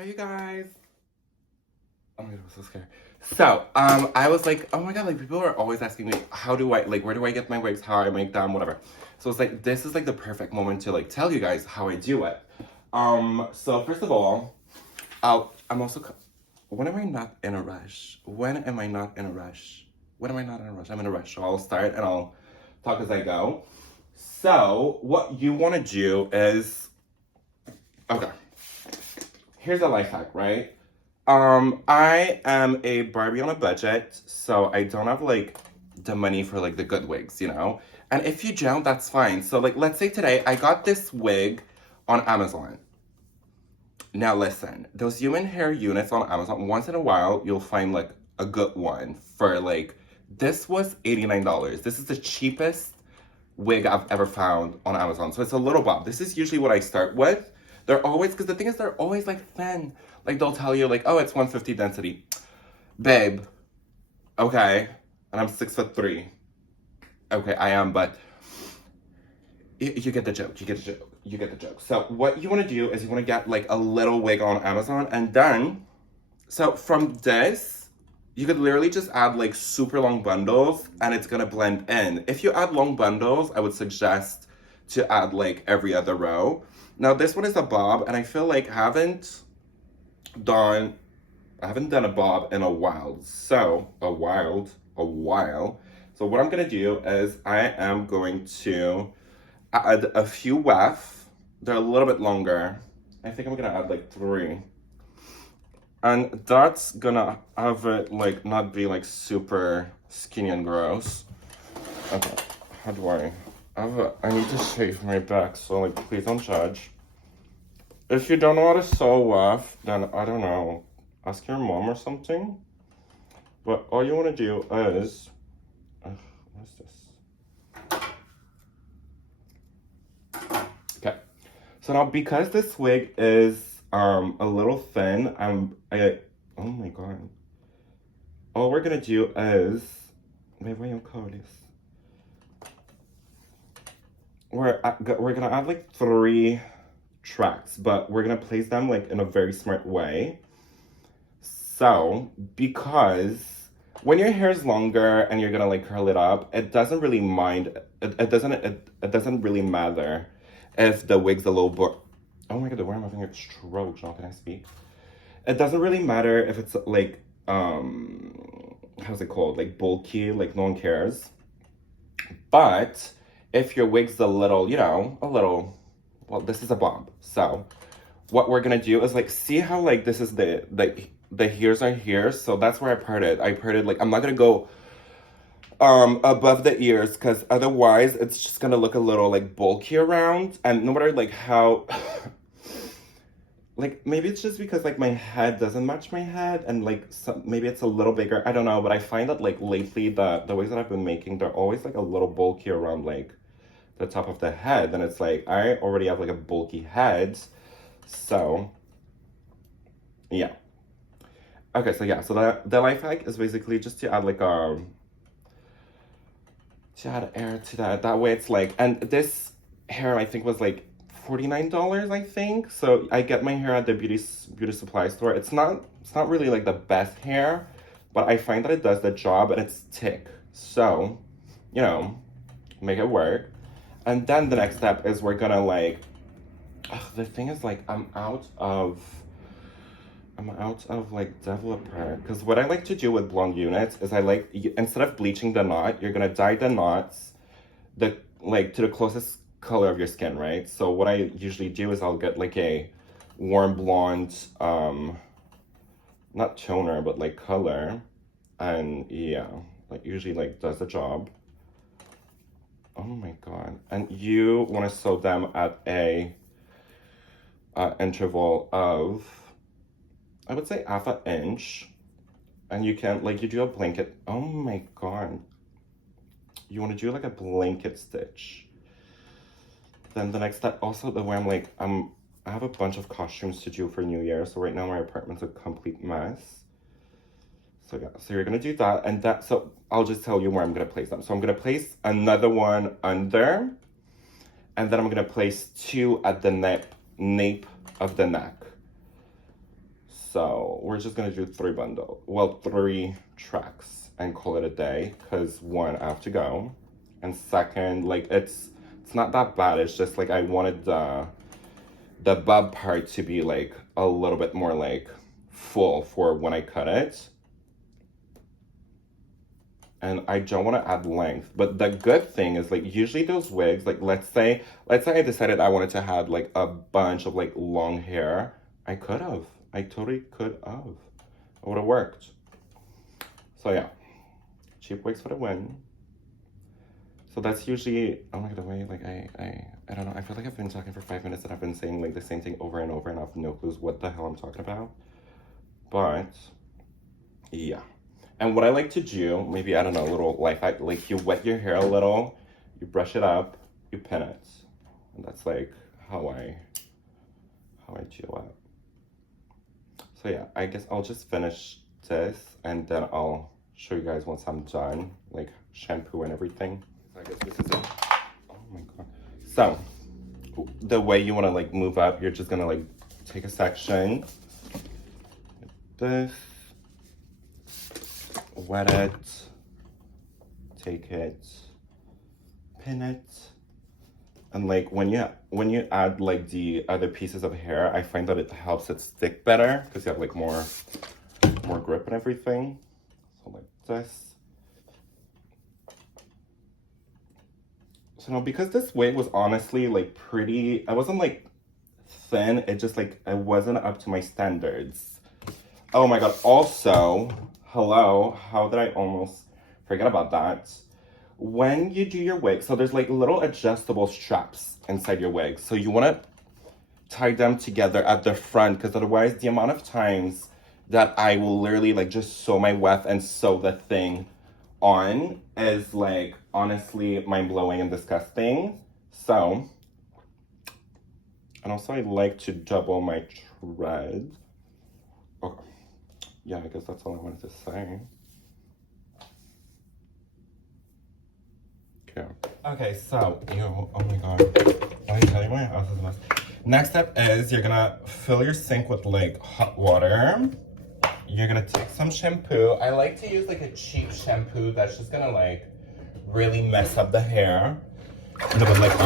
Hi, you guys. Oh my god, I'm so scared. So, I was like, oh my god, like people are always asking me, how do I, like, where do I get my wigs, how I make them, whatever. So it's like, this is like the perfect moment to like tell you guys how I do it. So first of all, I'm also, when am I not in a rush? When am I not in a rush? When am I not in a rush? I'm in a rush, so I'll start and I'll talk as I go. So, what you want to do is, okay, here's a life hack, right? I am a Barbie on a budget, so I don't have like the money for like the good wigs, you know? And if you don't, that's fine. So like let's say today I got this wig on Amazon. Now listen, those human hair units on Amazon, once in a while you'll find like a good one for like this was $89. This is the cheapest wig I've ever found on Amazon. So it's a little bob. This is usually what I start with. They're always, because the thing is, they're always like thin. Like they'll tell you like, oh, it's 150 density. Babe, okay. And I'm 6'3". Okay, I am, but you get the joke. You get the joke. You get the joke. So what you want to do is you want to get like a little wig on Amazon, and then, so from this, you could literally just add like super long bundles and it's gonna blend in. If you add long bundles, I would suggest to add like every other row. Now this one is a bob, and I feel like done I haven't done a bob in a while. So a while. So what I'm gonna do is I am going to add a few weft. They're a little bit longer. I think I'm gonna add like 3. And that's gonna have it like not be like super skinny and gross. Okay, how do I need to shave my back, so like please don't judge. If you don't know how to sew weft, then I don't know, ask your mom or something. But all you wanna do is, what's this? Okay, so now because this wig is a little thin, oh my god. All we're gonna do is, wait, what do you call this? We're gonna add like 3 tracks, but we're gonna place them like in a very smart way. So, because when your hair is longer and you're gonna like curl it up, it doesn't really it doesn't really matter if the wig's a little bit, oh my god, the way I'm having a stroke, now can I speak? It doesn't really matter if it's like, how's it called? Like bulky, like no one cares. But if your wig's a little, you know, well, this is a bob. So what we're gonna do is like, see how like this is the hairs are here. So that's where I parted. I parted like, I'm not gonna go above the ears, because otherwise it's just gonna look a little like bulky around. And no matter like how, like maybe it's just because like my head doesn't match my head, and like maybe it's a little bigger, I don't know, but I find that like lately the wigs that I've been making, they're always like a little bulky around like the top of the head, and it's like I already have like a bulky head. So yeah, okay, so yeah, so the life hack is basically just to add like to add air to that way it's like, and this hair I think was like $49, I think. So I get my hair at the beauty supply store. It's not really like the best hair, but I find that it does the job and it's thick. So, you know, make it work. And then the next step is we're gonna like, the thing is like I'm out of like developer, because what I like to do with blonde units is I like, instead of bleaching the knot, you're gonna dye the knots to the closest color of your skin, right? So what I usually do is I'll get like a warm blonde, not toner, but like color, and yeah, like usually like does the job. Oh my god. And you want to sew them at a interval of, I would say, half an inch. And you can like, you do a blanket, oh my god, you want to do like a blanket stitch. Then the next step, also the way I'm like, I have a bunch of costumes to do for New Year, so right now my apartment's a complete mess. So yeah, so you're gonna do that, and so I'll just tell you where I'm gonna place them. So I'm gonna place another one under, and then I'm gonna place 2 at the nape of the neck. So we're just gonna do 3 tracks and call it a day. Cause one, I have to go, and second, like it's not that bad. It's just like I wanted the bob part to be like a little bit more like full for when I cut it. And I don't want to add length. But the good thing is like usually those wigs, like let's say I decided I wanted to have like a bunch of like long hair. I could have. I totally could have. It would have worked. So yeah. Cheap wigs for the win. So that's usually, oh my god, the way like I don't know. I feel like I've been talking for 5 minutes and I've been saying like the same thing over and over and I have no clues what the hell I'm talking about. But yeah. And what I like to do, maybe, I don't know, a little life hack, like you wet your hair a little, you brush it up, you pin it. And that's like how I do it. So yeah, I guess I'll just finish this and then I'll show you guys once I'm done, like shampoo and everything. So I guess this is it. Oh my god. So, the way you want to like move up, you're just gonna like take a section, this, wet it, take it, pin it, and like when you add like the other pieces of hair, I find that it helps it stick better because you have like more grip and everything. So like this. So now because this wig was honestly like pretty, I wasn't like thin, it just like it wasn't up to my standards. Oh my god, also, hello, how did I almost forget about that? When you do your wig, so there's like little adjustable straps inside your wig. So you want to tie them together at the front because otherwise the amount of times that I will literally like just sew my weft and sew the thing on is like honestly mind-blowing and disgusting. So, and also I like to double my thread. Okay. Yeah, I guess that's all I wanted to say. Okay. Okay, so, oh my god. Let me tell you, my house is a mess. Next step is you're gonna fill your sink with like hot water. You're gonna take some shampoo. I like to use like a cheap shampoo that's just gonna like really mess up the hair. No, but like,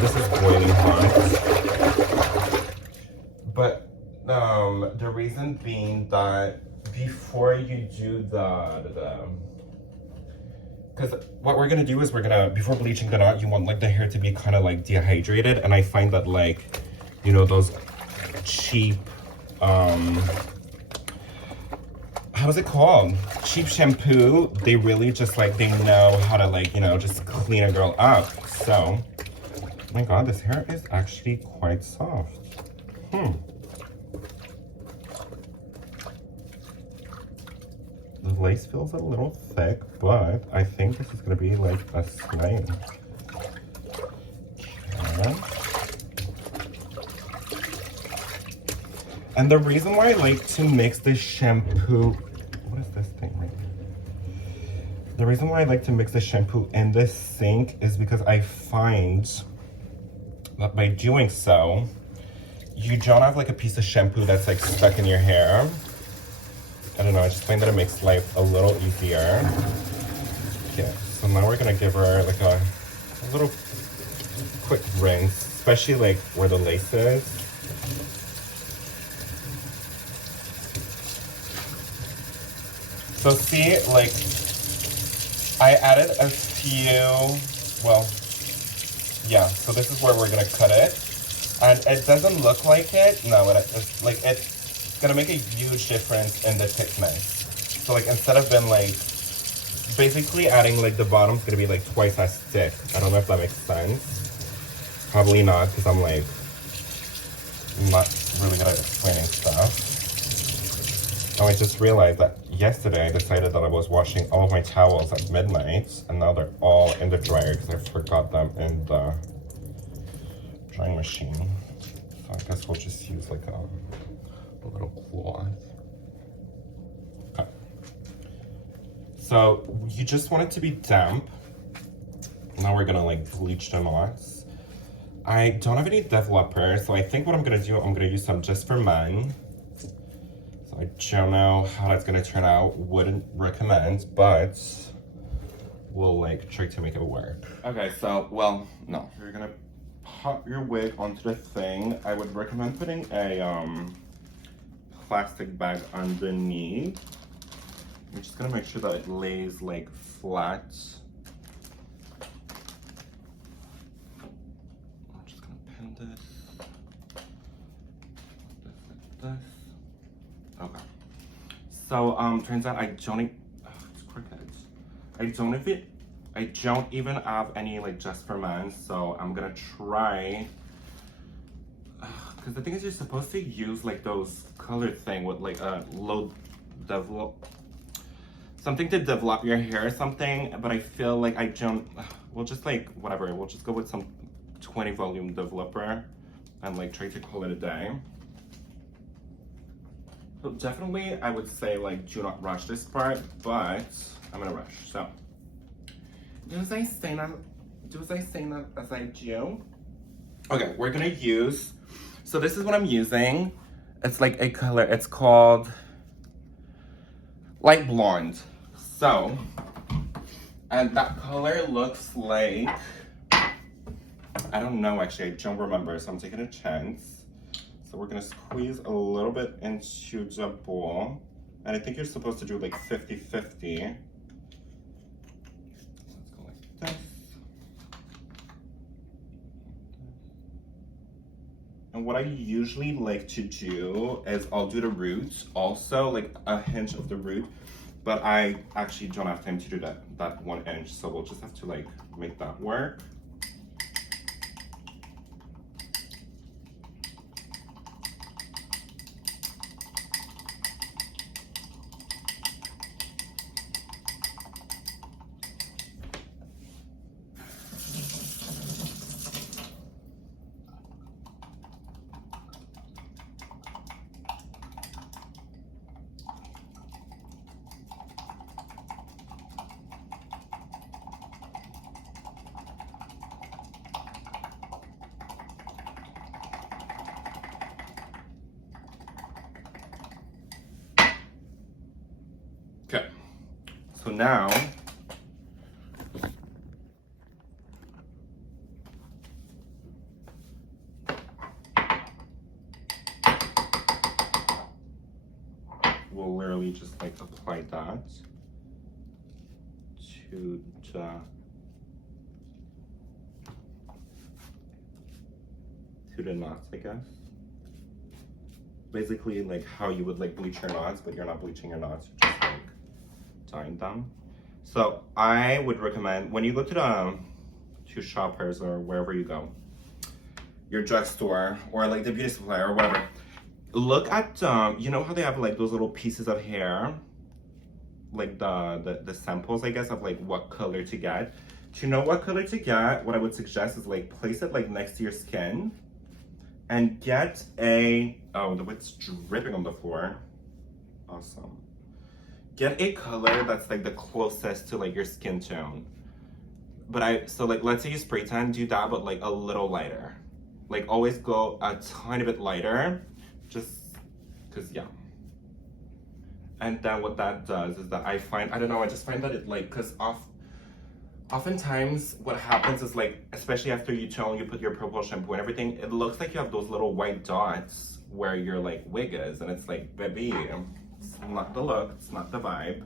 this is boiling hot. But the reason being that before you do because what we're gonna do is before bleaching it out, you want like the hair to be kind of like dehydrated, and I find that like, those cheap, how's it called? Cheap shampoo, they really just like, they know how to like, just clean a girl up. So, oh my god, this hair is actually quite soft. The lace feels a little thick, but I think this is gonna be like a slime. Okay. And the reason why I like to mix this shampoo, what is this thing right here? The reason why I like to mix the shampoo in this sink is because I find that by doing so, you don't have like a piece of shampoo that's like stuck in your hair. I don't know, I just find that it makes life a little easier. Okay, so now we're gonna give her like a little quick rinse, especially like where the lace is. So see, like, I added a few, well, yeah, so this is where we're gonna cut it. And it doesn't look like it, no, it's like, it's gonna make a huge difference in the thickness. So like, instead of being like, basically adding like the bottom's gonna be like twice as thick. I don't know if that makes sense. Probably not, because I'm like, not really good at explaining stuff. Oh, I just realized that yesterday I decided that I was washing all of my towels at midnight, and now they're all in the dryer because I forgot them in the drying machine. So I guess we'll just use like a little cloth. Okay. So you just want it to be damp. Now we're gonna like bleach the knots. I don't have any developer, so I think what I'm gonna do, I'm gonna use some Just for Men. So I don't know how that's gonna turn out. Wouldn't recommend, but we'll like try to make it work. Okay, so, well, no. You're gonna pop your wig onto the thing. I would recommend putting a plastic bag underneath. I'm just gonna make sure that it lays like flat. I'm just gonna pin this. Like this. Okay. So turns out I don't it's crooked. I don't even have any like just for men, so I'm gonna try, because the thing is you're supposed to use like those colored thing with like a low develop, something to develop your hair or something, but I feel like I don't, we'll just like, whatever, we'll just go with some 20 volume developer and like try to call it a day. So definitely I would say like do not rush this part, but I'm gonna rush. So do as I say not as I do. Okay, we're gonna use, so this is what I'm using. It's like a color, it's called light blonde. So, and that color looks like, I don't know actually, I don't remember, so I'm taking a chance. So we're gonna squeeze a little bit into the bowl. And I think you're supposed to do like 50-50. Let's go like this. And what I usually like to do is I'll do the roots also, like a hinge of the root, but I actually don't have time to do that 1 inch, so we'll just have to like make that work. Okay, so now we'll literally just like apply that to the knots, I guess. Basically like how you would like bleach your knots, but you're not bleaching your knots, you're just like dyeing them. So I would recommend when you go to Shoppers or wherever you go, your drugstore or like the beauty supply or whatever, look at you know how they have like those little pieces of hair, like the samples, I guess, of like what color to get. To know what color to get, what I would suggest is like place it like next to your skin and get a, oh, the wit's dripping on the floor. Awesome. Get a color that's like the closest to like your skin tone. But so like, let's say you spray tan, do that, but like a little lighter. Like always go a tiny bit lighter, just cause yeah. And then what that does is that I don't know, I just find that it like, cause oftentimes what happens is like, especially after you tone, you put your purple shampoo and everything, it looks like you have those little white dots where your like wig is, and it's like, baby, it's not the look, it's not the vibe.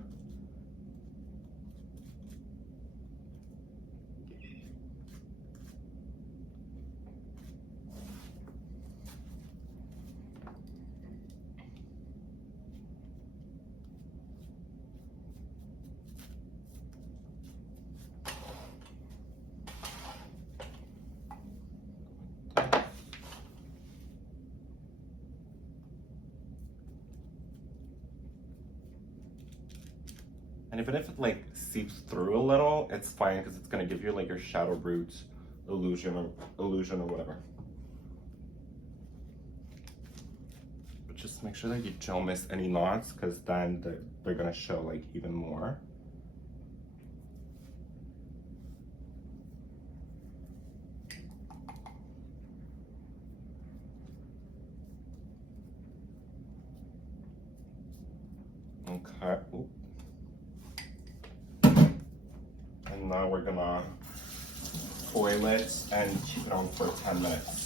And even if it like seeps through a little, it's fine because it's gonna give you like your shadow roots illusion or whatever. But just make sure that you don't miss any knots, because then they're gonna show like even more. Okay. Oop. And now we're gonna foil it and keep it on for 10 minutes.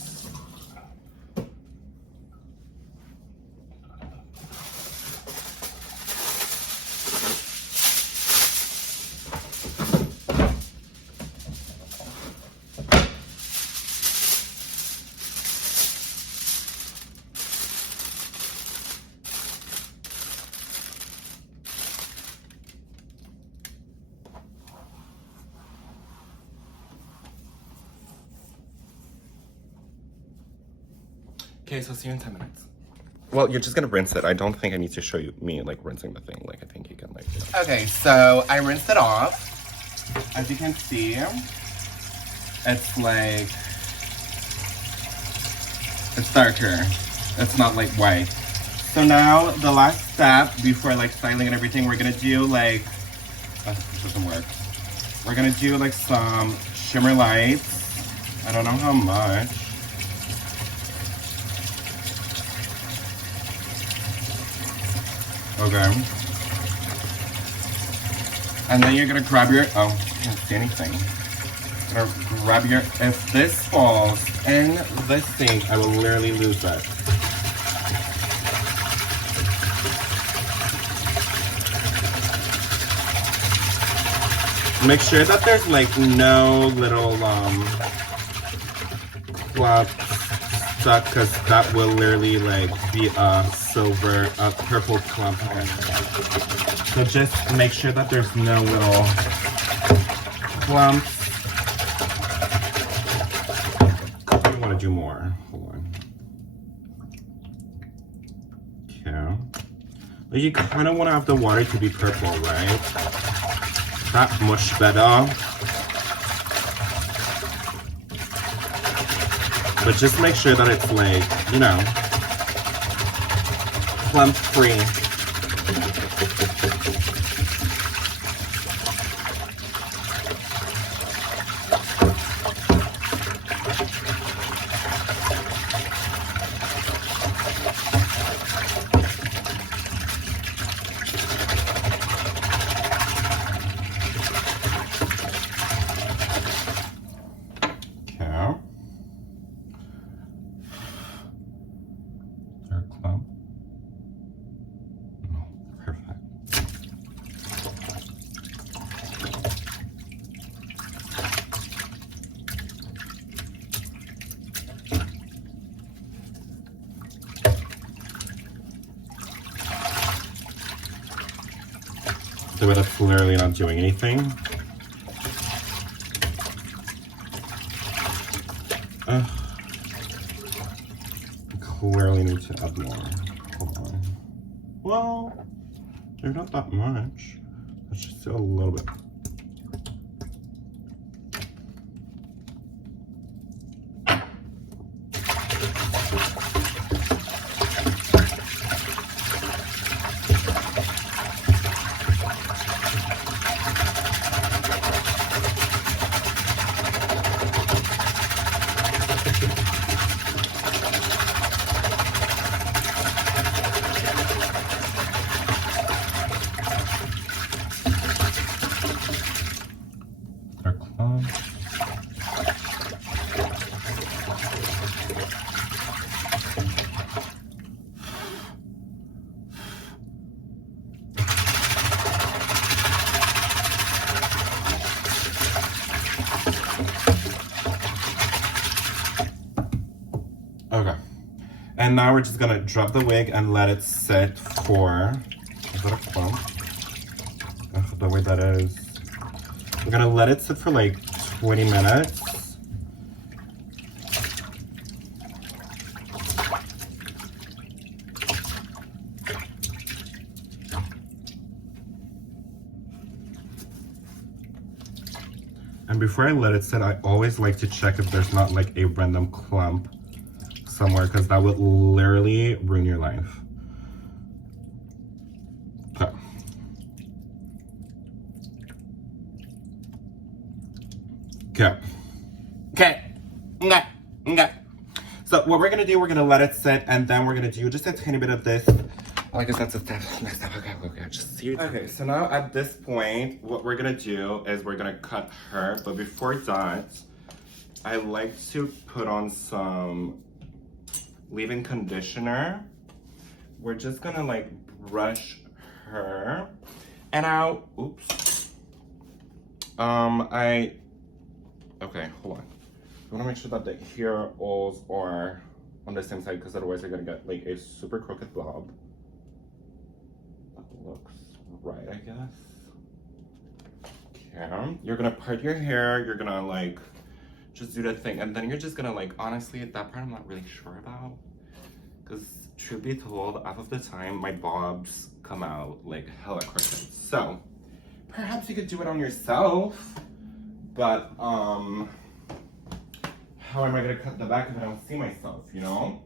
Okay, so see you in 10 minutes. Well, you're just gonna rinse it. I don't think I need to show you me like rinsing the thing. Like I think you can like, you know. Okay, so I rinsed it off. As you can see, it's like, it's darker. It's not like white. So now the last step before like styling and everything, we're gonna do like, this doesn't work. We're gonna do like some shimmer lights. I don't know how much. Okay. And then you're gonna grab your, oh, I can't see anything. You're gonna grab your, if this falls in the sink, I will literally lose it. Make sure that there's like no little clumps stuck, because that will literally like be a purple clump. So just make sure that there's no little clumps. I want to do more. Hold on. Okay. But you kind of want to have the water to be purple, right? That much better. But just make sure that it's like, you know, clump free. The way that's literally not doing anything. I clearly need to add more. Hold on. Well, there's not that much. Let's just do a little bit. Okay. And now we're just gonna drop the wig and let it sit for, is that a clump? Ugh, the way that is. We're gonna let it sit for like 20 minutes. And before I let it sit, I always like to check if there's not like a random clump somewhere, because that would literally ruin your life. Okay. Okay. Okay. Okay. Okay. So what we're gonna do, we're gonna let it sit, and then we're gonna do just a tiny bit of this I guess that's a step. Next step. Okay, okay, just see. Okay, so now at this point, what we're gonna do is we're gonna cut her. But before that, I like to put on some leave-in conditioner. We're just gonna like brush her. And now, oops. Okay, hold on. I wanna make sure that the hair alls are on the same side because otherwise you're gonna get like a super crooked blob. That looks right, I guess. Okay, you're gonna part your hair, you're gonna like just do that thing, and then you're just gonna like, honestly, that part I'm not really sure about. Because truth be told, half of the time my bobs come out like hella crooked. So perhaps you could do it on yourself, but how am I gonna cut the back if I don't see myself, you know?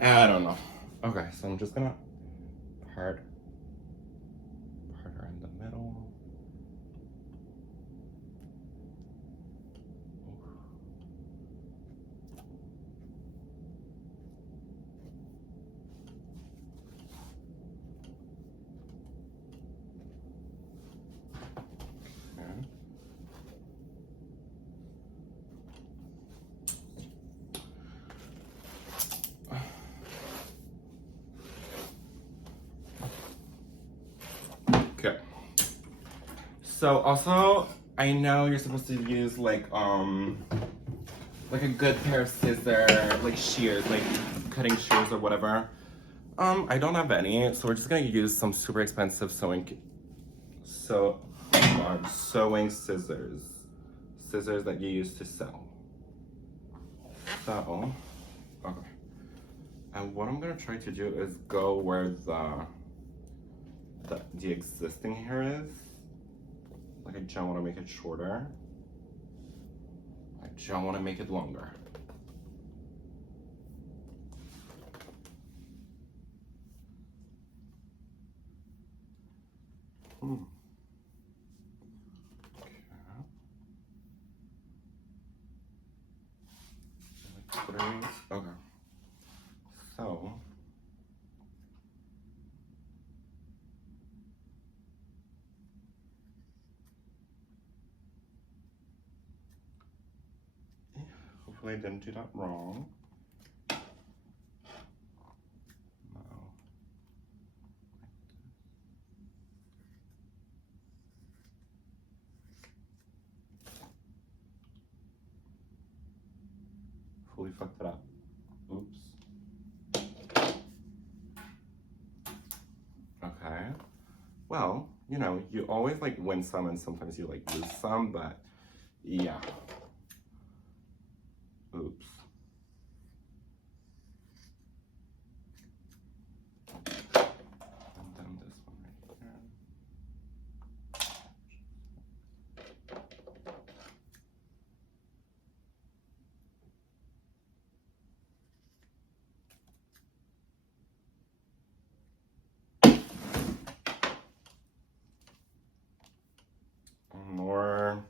I don't know. Okay, so I'm just gonna part her in the middle. Okay. So also, I know you're supposed to use like a good pair of scissors, like shears, like cutting shears or whatever. I don't have any, so we're just gonna use some super expensive sewing scissors. Scissors that you use to sew. So, okay. And what I'm gonna try to do is go where the existing hair is. Like I don't want to make it shorter. I don't want to make it longer. Okay. Okay. So. Hopefully I didn't do that wrong. No. Fully fucked it up. Oops. Okay. Well, you know, you always like win some and sometimes you like lose some, but yeah. Oops. And then this one right here. More.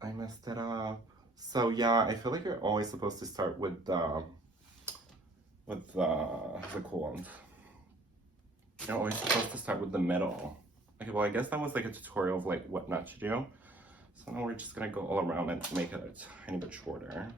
I messed it up. So yeah, I feel like you're always supposed to start with the coolant. You're always supposed to start with the middle. Okay, well I guess that was like a tutorial of like what not to do. So now we're just gonna go all around and make it a tiny bit shorter.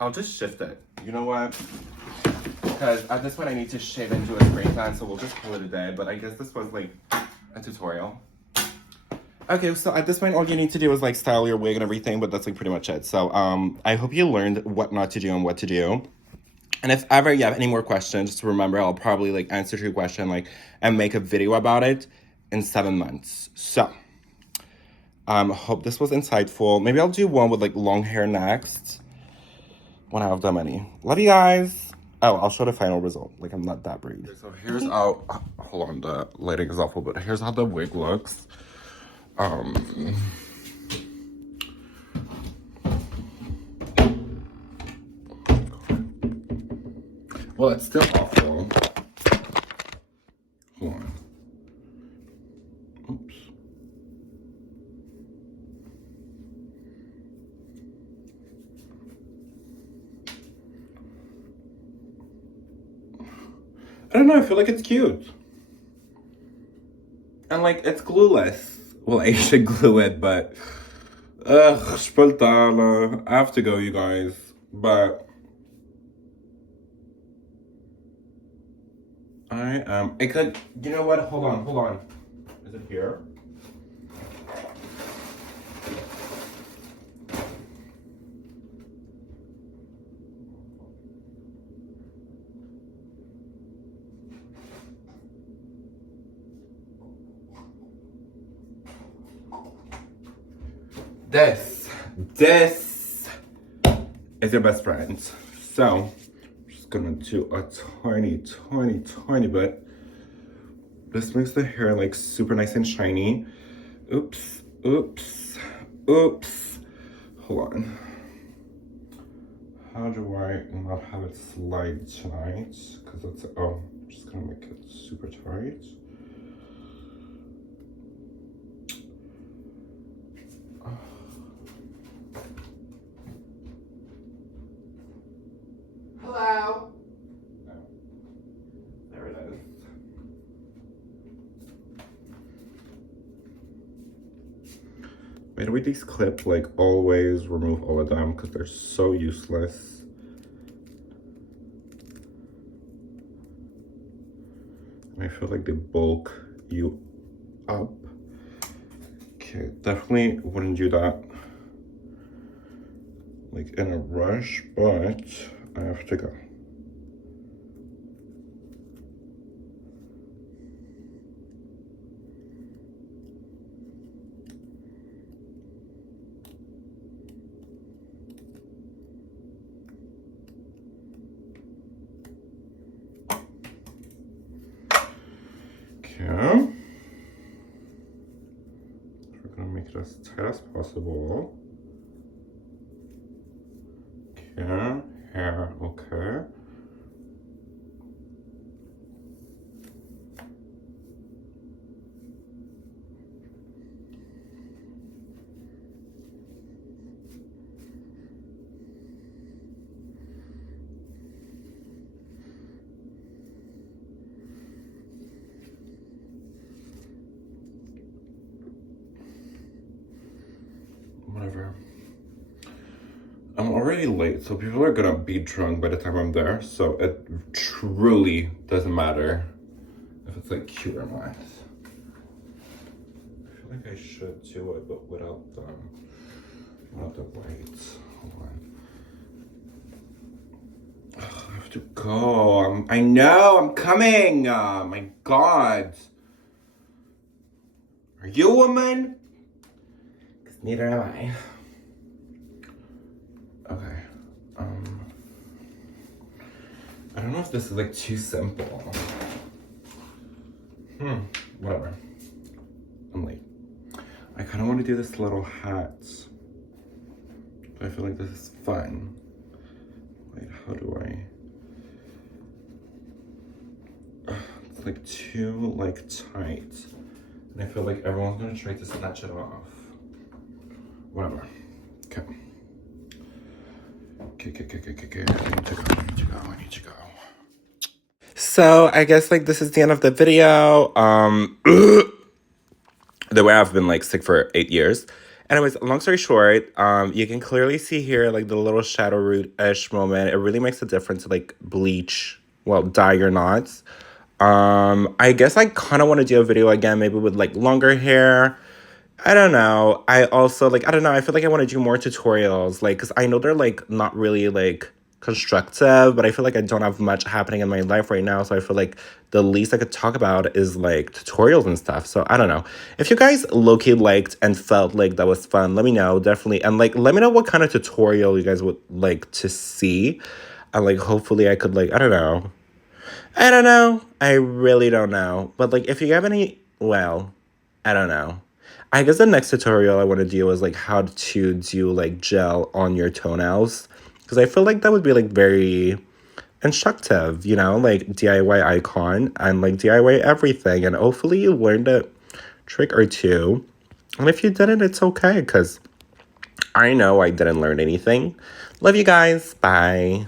I'll just shift it. You know what? Because at this point I need to shave and do a spray tan, so we'll just call it a day. But I guess this was like a tutorial. Okay, so at this point all you need to do is like style your wig and everything, but that's like pretty much it. So I hope you learned what not to do and what to do. And if ever you have any more questions, just remember I'll probably like answer your question like and make a video about it in 7 months. So hope this was insightful. Maybe I'll do one with like long hair next when I have that many. Love you guys. Oh, I'll show the final result. Like I'm not that brave. So here's how hold on, the lighting is awful, but here's how the wig looks. Well, it's still awful. Hold on. Oops. I don't know, I feel like it's cute. And like, it's glueless. Well, I should glue it, but... Ugh, spultala. I have to go, you guys. But... I am... It could... You know what? Hold on. Is it here? This is your best friend. So, I'm just gonna do a tiny bit. This makes the hair like super nice and shiny. Oops. Hold on. How do I not have it slide tonight? Because it's, oh, I'm just gonna make it super tight. Hello. No. There it is. By the way, these clips, like, always remove all of them because they're so useless. And I feel like they bulk you up. Okay, definitely wouldn't do that like in a rush, but I have to go. Okay. We're gonna make it as tight as possible. Okay, hair, okay. Whatever. I'm already late, so people are gonna be drunk by the time I'm there, so it truly doesn't matter if it's like cute or not. I feel like I should do it, but without the white. Hold on. Ugh, I have to go. I know, I'm coming. My God. Are you a woman? Because neither am I. Okay. I don't know if this is like too simple. Whatever. I'm late. I kind of want to do this little hat. But I feel like this is fun. Wait, how do I? It's like too like tight. And I feel like everyone's gonna try to snatch it off. Whatever. Okay. Okay. I need to go. So I guess like this is the end of the video. The way I've been like sick for 8 years. Anyways, long story short, you can clearly see here like the little shadow root-ish moment. It really makes a difference to like bleach, well, dye your knots. I guess I kind of want to do a video again, maybe with like longer hair. I don't know. I also like, I don't know. I feel like I want to do more tutorials, like, because I know they're like not really like constructive, but I feel like I don't have much happening in my life right now, so I feel like the least I could talk about is like tutorials and stuff. So I don't know. If you guys low-key liked and felt like that was fun, let me know, definitely. And like let me know what kind of tutorial you guys would like to see. And like hopefully I could like, I don't know. I don't know. I really don't know. But like if you have any, well, I don't know. I guess the next tutorial I want to do is like how to do like gel on your toenails. Because I feel like that would be like very instructive, you know, like DIY icon and like DIY everything. And hopefully you learned a trick or two. And if you didn't, it's okay because I know I didn't learn anything. Love you guys. Bye.